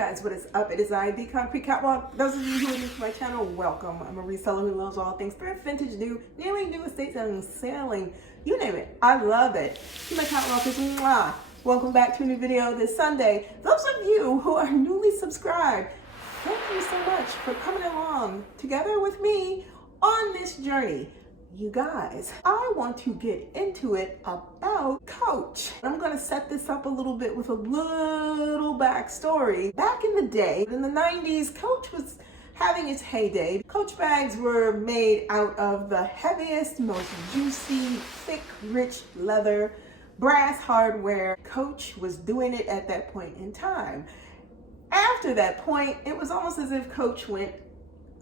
guys, what is up? It is I, the Concrete Catwalk. Those of you who are new to my channel, welcome. I'm a reseller who loves all things thrift, vintage, new, nearly new estate selling, you name it. I love it. To my catwalkers, mwah. Welcome back to a new video this Sunday. Those of you who are newly subscribed, thank you so much for coming along together with me on this journey. You guys, I want to get into it about Coach. I'm going to set this up a little bit with a little backstory. Back in the day, in the 90s, Coach was having its heyday. Coach bags were made out of the heaviest, most juicy, thick, rich leather, brass hardware. Coach was doing it at that point in time. After that point, it was almost as if Coach went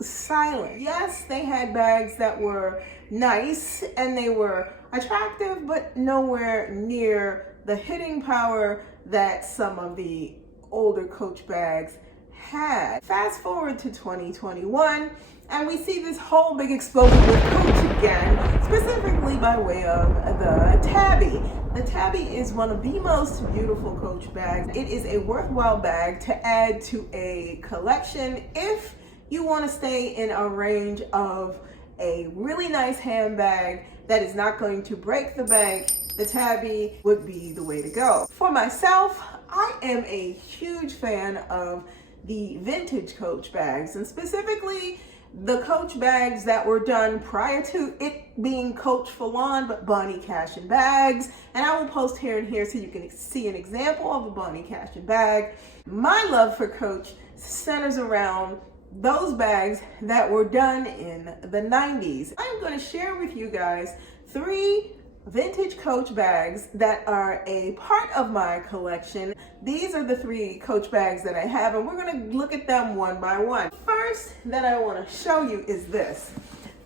silent. Yes, they had bags that were nice and they were attractive, but nowhere near the hitting power that some of the older Coach bags had. Fast forward to 2021 and we see this whole big explosion with Coach again, specifically by way of the Tabby. The Tabby is one of the most beautiful Coach bags. It is a worthwhile bag to add to a collection if you want to stay in a range of a really nice handbag that is not going to break the bank. The Tabby would be the way to go. For myself, I am a huge fan of the vintage Coach bags, and specifically the Coach bags that were done prior to it being Coach full on, but Bonnie Cashin bags. And I will post here and here so you can see an example of a Bonnie Cashin bag. My love for Coach centers around those bags that were done in the 90s. I'm going to share with you guys 3 vintage Coach bags that are a part of my collection. These are the 3 Coach bags that I have, and we're going to look at them one by one. First that I want to show you is this,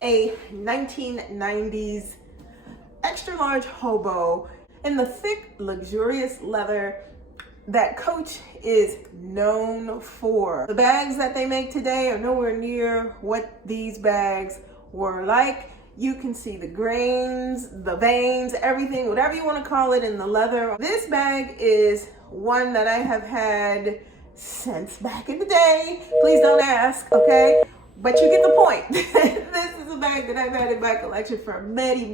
a 1990s extra large hobo in the thick, luxurious leather that Coach is known for. The bags that they make today are nowhere near what these bags were like. You can see the grains, the veins, everything, whatever you want to call it in the leather. This bag is one that I have had since back in the day. Please don't ask, okay? But you get the point. This is a bag that I've had in my collection for many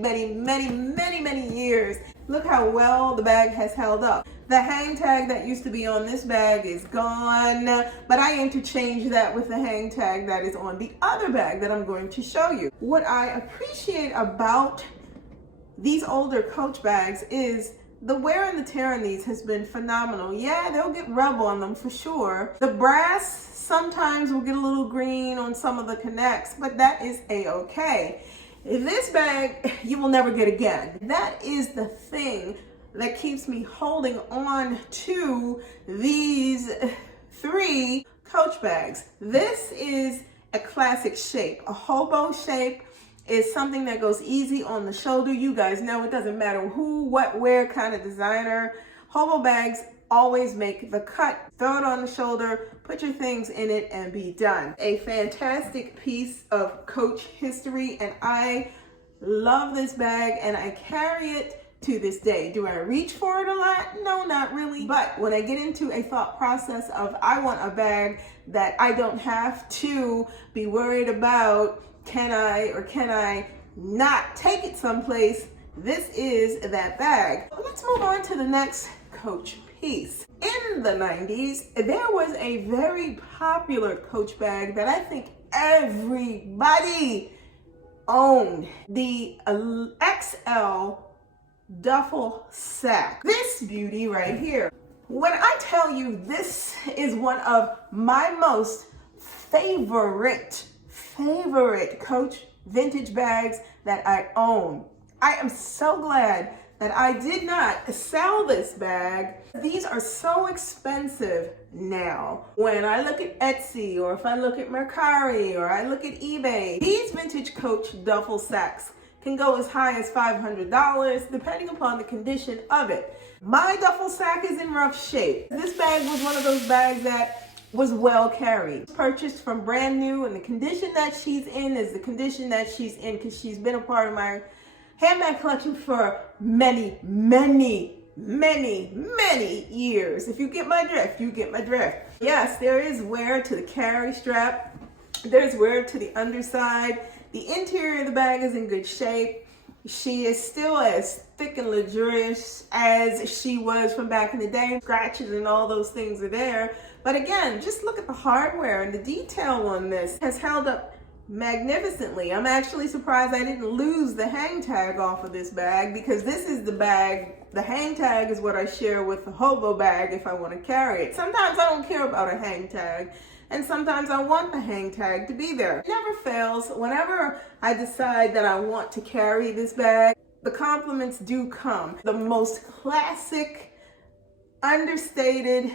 years. Look how well the bag has held up. The hang tag that used to be on this bag is gone, but I interchanged that with the hang tag that is on the other bag that I'm going to show you. What I appreciate about these older Coach bags is the wear and the tear on these has been phenomenal. Yeah, they'll get rub on them for sure. The brass sometimes will get a little green on some of the connects, but that is a-okay. This bag you will never get again. That is the thing that keeps me holding on to these 3 Coach bags. This is a classic shape. A hobo shape is something that goes easy on the shoulder. You guys know it doesn't matter who, what, where kind of designer. Hobo bags always make the cut. Throw it on the shoulder, put your things in it, and be done. A fantastic piece of Coach history, and I love this bag, and I carry it to this day. Do I reach for it a lot? No, not really. But when I get into a thought process of I want a bag that I don't have to be worried about, can I or can I not take it someplace, this is that bag. Let's move on to the next Coach piece. In the 90s, there was a very popular Coach bag that I think everybody owned, the XL duffel sack. This beauty right here. When I tell you this is one of my most favorite Coach vintage bags that I own, I am so glad that I did not sell this bag. These are so expensive now. When I look at Etsy, or if I look at Mercari, or I look at eBay, these vintage Coach duffel sacks can go as high as $500 depending upon the condition of it. My duffel sack is in rough shape. This bag was one of those bags that was well carried. Purchased from brand new, and the condition that she's in is the condition that she's in because she's been a part of my handbag collection for many years. If you get my drift, you get my drift. Yes, there is wear to the carry strap. There's wear to the underside. The interior of the bag is in good shape. She is still as thick and luxurious as she was from back in the day. Scratches and all those things are there. But again, just look at the hardware, and the detail on this has held up magnificently. I'm actually surprised I didn't lose the hang tag off of this bag, because this is the bag. The hang tag is what I share with the hobo bag if I want to carry it. Sometimes I don't care about a hang tag, and sometimes I want the hang tag to be there. It never fails. Whenever I decide that I want to carry this bag, the compliments do come. The most classic, understated,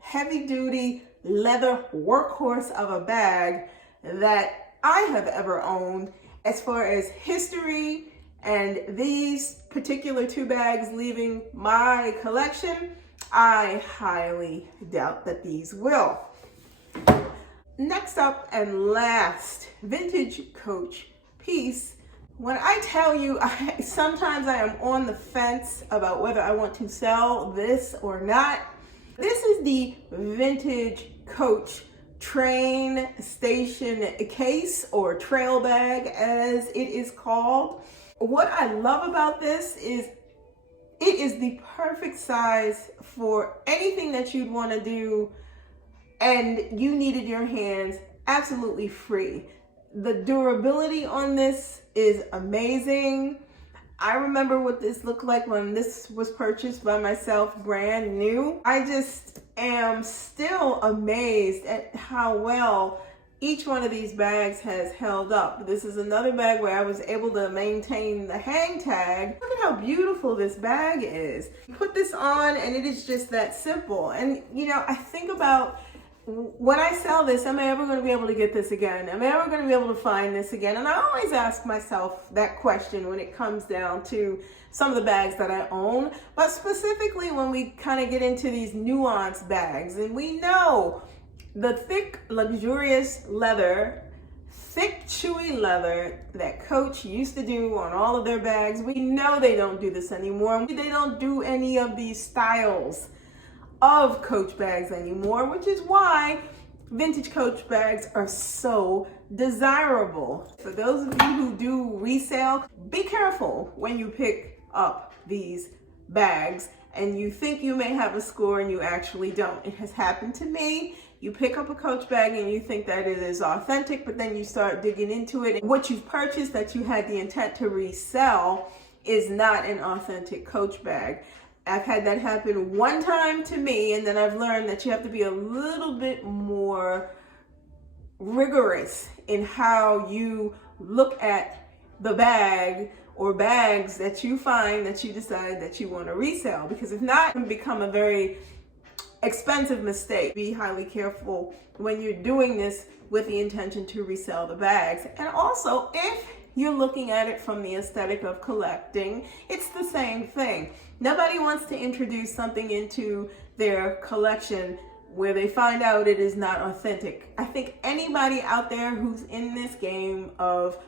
heavy-duty leather workhorse of a bag that I have ever owned. As far as history and these particular two bags leaving my collection, I highly doubt that these will. Next up and last vintage Coach piece. When I tell you, sometimes I am on the fence about whether I want to sell this or not. This is the vintage Coach train station case, or trail bag as it is called. What I love about this is it is the perfect size for anything that you'd want to do and you needed your hands absolutely free. The durability on this is amazing. I remember what this looked like when this was purchased by myself brand new. I just am still amazed at how well each one of these bags has held up. This is another bag where I was able to maintain the hang tag. Look at how beautiful this bag is. You put this on and it is just that simple. And you know, I think about, when I sell this, am I ever going to be able to get this again? Am I ever going to be able to find this again? And I always ask myself that question when it comes down to some of the bags that I own, but specifically when we kind of get into these nuanced bags. And we know the thick, luxurious leather, thick, chewy leather that Coach used to do on all of their bags. We know they don't do this anymore. They don't do any of these styles of Coach bags anymore, which is why vintage Coach bags are so desirable. For those of you who do resale, be careful when you pick up these bags and you think you may have a score and you actually don't. It has happened to me. You pick up a Coach bag and you think that it is authentic, but then you start digging into it. What you've purchased that you had the intent to resell is not an authentic Coach bag. I've had that happen one time to me, and then I've learned that you have to be a little bit more rigorous in how you look at the bag or bags that you find that you decide that you want to resell, because if not, it can become a very expensive mistake. Be highly careful when you're doing this with the intention to resell the bags. And also, if you're looking at it from the aesthetic of collecting, it's the same thing. Nobody wants to introduce something into their collection where they find out it is not authentic. I think anybody out there who's in this game of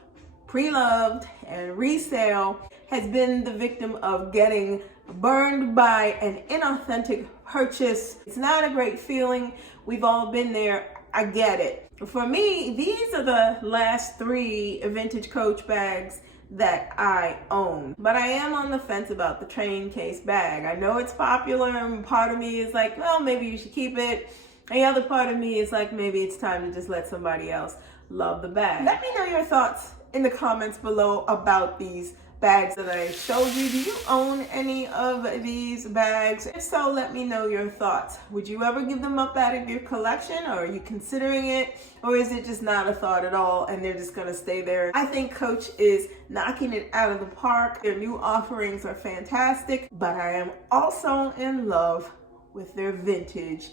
pre-loved and resale has been the victim of getting burned by an inauthentic purchase. It's not a great feeling. We've all been there. I get it. For me, these are the last 3 vintage Coach bags that I own. But I am on the fence about the train case bag. I know it's popular, and part of me is like, well, maybe you should keep it. And the other part of me is like, maybe it's time to just let somebody else love the bag. Let me know your thoughts in the comments below about these bags that I showed you. Do you own any of these bags? If so, let me know your thoughts. Would you ever give them up out of your collection, or are you considering it, or is it just not a thought at all and they're just gonna stay there? I think Coach is knocking it out of the park. Their new offerings are fantastic, but I am also in love with their vintage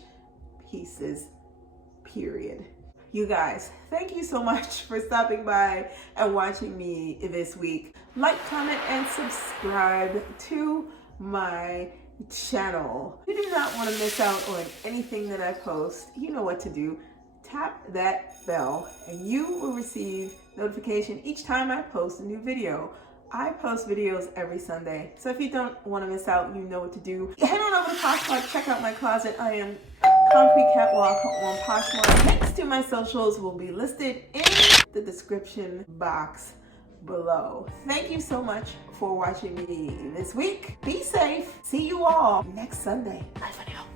pieces, period. You guys, thank you so much for stopping by and watching me this week. Like, comment, and subscribe to my channel. If you do not want to miss out on anything that I post, you know what to do. Tap that bell and you will receive notification each time I post a new video. I post videos every Sunday, so if you don't want to miss out, you know what to do. Head on over to Poshmark, check out my closet. I am Concrete Catwalk on Poshmark. Links to my socials will be listed in the description box below. Thank you so much for watching me this week. Be safe. See you all next Sunday. Bye for now.